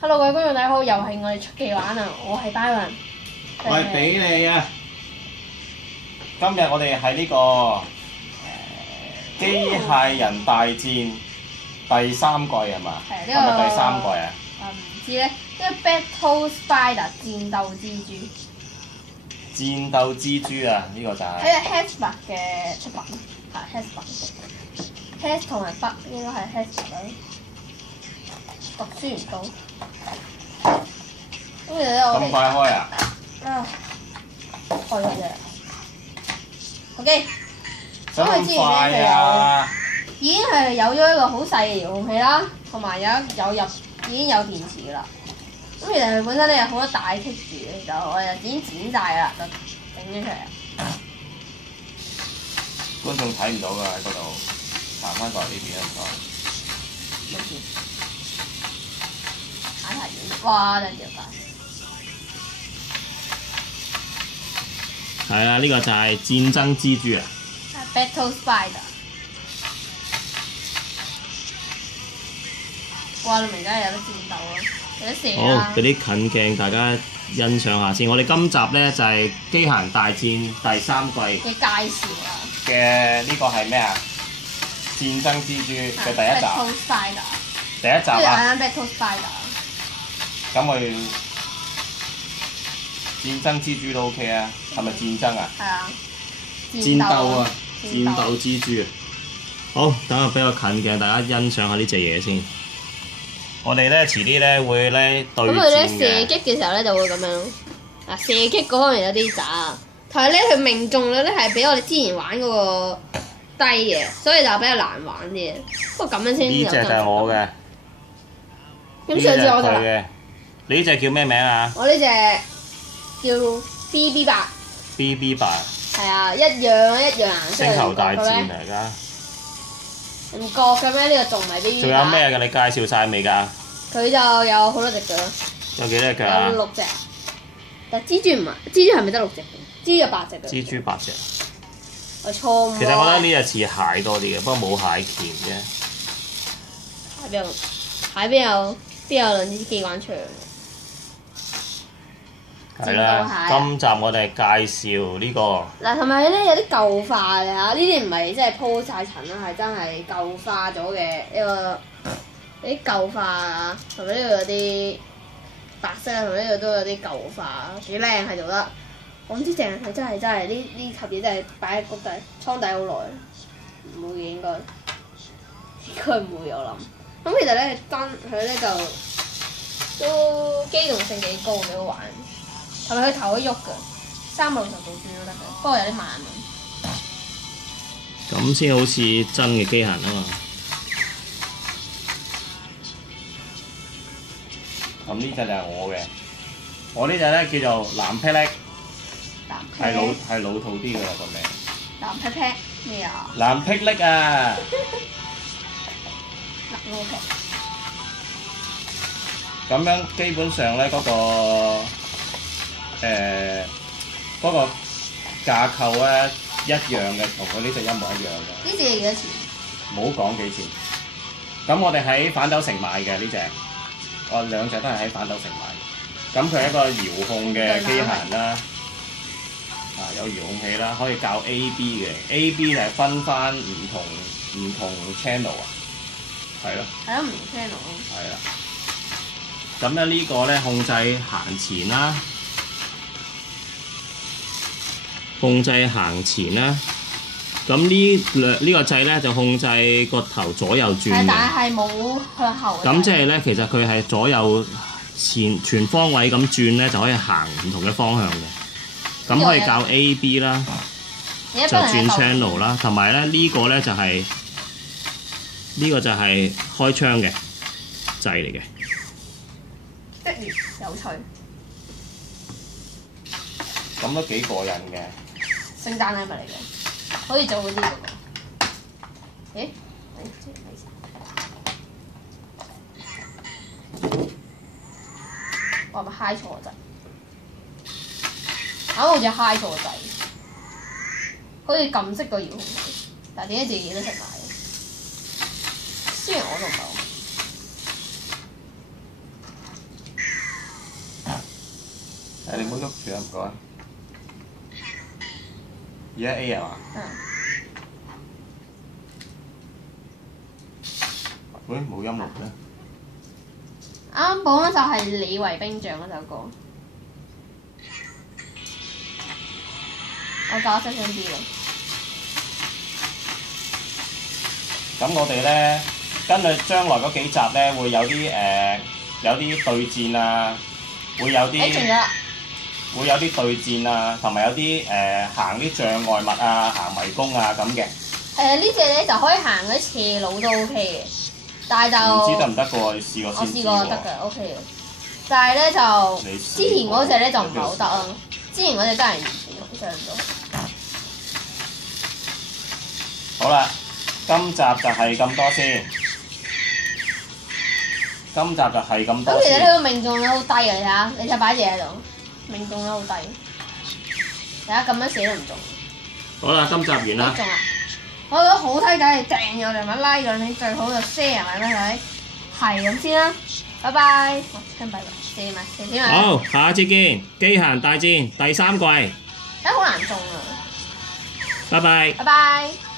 Hello， 各位觀眾大家好，又係我哋出奇玩啊！我係 Byron， 我係俾你啊！今日我哋喺呢個機械人大戰第三季係嘛？係咪第三季啊？唔知咧，呢個 Battle Spider 戰鬥蜘蛛。戰鬥蜘蛛啊！呢個就係。係 Hasbro 嘅出品，係 Hasbro。Has 同埋筆應該係 Hasbro 啦。讀書唔到。咁其實咧，我哋咁快開啊！開咗啫。OK。使乜咁快啊？已經係有咗一個好細嘅遙控器啦，同埋已經有電池噶啦。咁其實佢本身咧有好多大棘住嘅，就我哋已經剪晒啦，就整咗出嚟。觀眾睇唔到㗎喺嗰度，行翻過嚟呢邊啊唔該。呢邊踩太遠，哇！真係掉係啊，呢個就係戰爭蜘蛛啊！ Battle Spider。哇！你明梗係有得戰鬥咯，有得射啦。好，俾啲近鏡大家欣賞下先。我哋今集咧就係《機械人大戰》第三季嘅介紹啊。嘅呢個係咩啊？戰爭蜘蛛嘅第一集。Battle Spider。第一集啊！ Battle Spider。咁我哋戰爭蜘蛛都 OK 啊，係咪戰爭啊？係啊。戰鬥啊！戰鬥蜘蛛啊！好，等我俾個近鏡，大家欣賞下呢隻嘢先。我哋咧遲啲咧會咧對戰嘅。咁佢咧射擊嘅時候咧就會咁樣咯。嗱，射擊嗰方面有啲渣，同埋咧佢命中率咧係比我哋之前玩嗰個低嘅，所以就比較難玩啲嘅。不過咁樣先有。呢隻就係我嘅。咁上次我就嘅。你呢隻叫咩名啊？我呢隻叫 BB8。BB8。係啊，一樣顏色。星球大戰嚟㗎。唔覺嘅咩？呢個仲唔係 BB8？仲有咩㗎？你介紹晒未㗎？佢就有好多隻腳。有幾多隻腳啊？有6隻。但蜘蛛唔係，蜘蛛係咪得6隻？蜘蛛有8隻嘅。蜘蛛8隻。我錯誤。其實我覺得呢隻似蟹多啲嘅，不過冇蟹鉗啫。蟹邊有兩支機關槍？係啦，今集我哋介紹呢個。嗱，同埋咧有啲舊化嘅嚇，呢啲唔係即係鋪晒塵啦，係真係舊化咗嘅一個啲舊化啊，同埋呢度有啲白色啊，同埋呢度都有啲舊化，幾靚係做得。我唔知淨係真係呢盒嘢真係擺喺谷底倉底好耐，唔會嘅應該唔會我諗。咁其實咧佢咧就都機動性幾高，幾好玩。同埋佢頭可以喐㗎，360度轉都得嘅，不過有啲慢。咁先好似真嘅機械人啊嘛。咁呢隻就係我嘅，我呢隻咧叫做藍霹靂，係老土啲㗎啦個名。藍霹靂咩啊？藍霹靂啊！藍霹靂。咁樣基本上咧嗰個架構咧一樣嘅，同佢呢隻一模一樣嘅。呢隻嘢幾多錢？唔好講幾錢。咁我哋喺反斗城買嘅呢隻，我兩隻都係喺反斗城買。咁佢係一個遙控嘅機械人啦，有遙控器啦，可以校 A、B 嘅。A、B 就係分翻唔同 channel 啊，係咯。係咯，唔同 channel。係啦。咁咧呢個咧控制行前啦。控制行前啦，咁呢個掣咧就控制個頭左右轉嘅。但係冇向後。咁即係咧，其實佢係左右全方位咁轉咧，就可以行唔同嘅方向嘅。咁可以校 A、B 啦，就轉 channel 啦，同埋咧呢個咧就係開槍嘅掣嚟嘅。即係有趣。咁都幾過癮嘅。聖誕禮物嚟嘅，可以做嗰啲嘅喎。誒，我係咪揩錯掣？好似揩錯掣，好似撳熄個遙控器，但係點解自己都識買嘅？雖然我都唔係。你唔好喐住啊！唔該。而家 A 係嘛？喂，冇音樂嘅。啱啱講咧就係李維兵將嗰首歌。我教識想啲喎。咁我哋咧，跟住將來嗰幾集咧，會有啲有啲對戰啊，會有啲。仲有啦。會有啲對戰啊，同埋有啲行啲障礙物啊，行迷宮啊咁嘅。呢隻咧就可以行嗰啲斜路都 OK 嘅，但係就唔知得唔得嘅喎？你試過先知喎。我試過得嘅 OK 嘅，但係咧就之前嗰隻咧就唔係好得啊。之前嗰隻真係完全好上到。好啦，今集就係咁多先。今集就係咁多先。咁其實呢個命中率好低嘅，你睇下，你睇擺隻喺度。命中率好低，大家咁樣寫都唔中。好啦，今集完啦。中啦！我覺得好睇，梗係訂咗兩蚊 like 咗你，最好就 share 埋俾佢。係咁先啦，拜拜。我聽拜拜，謝天埋。好，下次見，機械大戰第3季。真係好難中啊！拜拜。拜拜。